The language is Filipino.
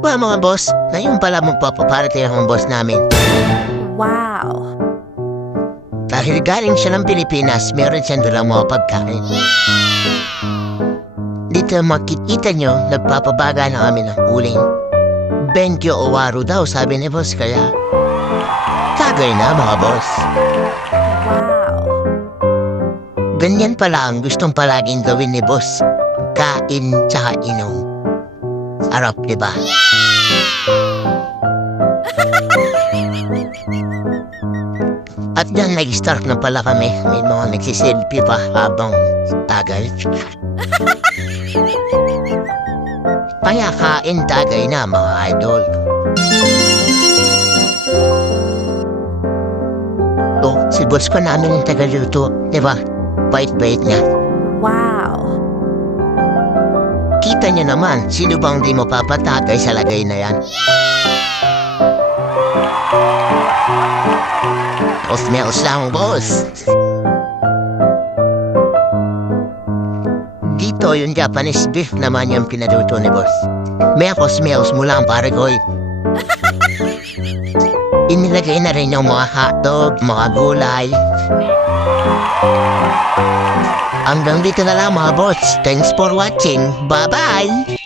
Ba mga boss, ngayon pala magpapaparating ang boss namin. Wow. Dahil galing siya ng Pilipinas, meron siyang dalang mga pagkain. Dito makikita nyo, nagpapabaga na kami ng uling. Benkyo o waro daw, sabi ni boss, kaya tagay na mga boss. Wow. Ganyan pala ang gustong palaging gawin ni boss. Kain tsaka inom. Sarap, diba? At yan, nag-start na pala kami. May mga nagsiselfie pa habang tagal. Kaya kain tagay na mga idol. Oh, si boss ko namin yung tagaluto. Diba? Bait-bait niya. Wow. Kita niyo naman, sino bang di mapapatagay sa lagay na yan? Osmeos lang, boss. Dito yung Japanese beef naman yung pinaluto ni boss. May osmeos mo lang, pare koy. Inilagay na rin yung mga hotdog, mga gulay. Hanggang dito na lang mga boss. Thanks for watching. Bye-bye!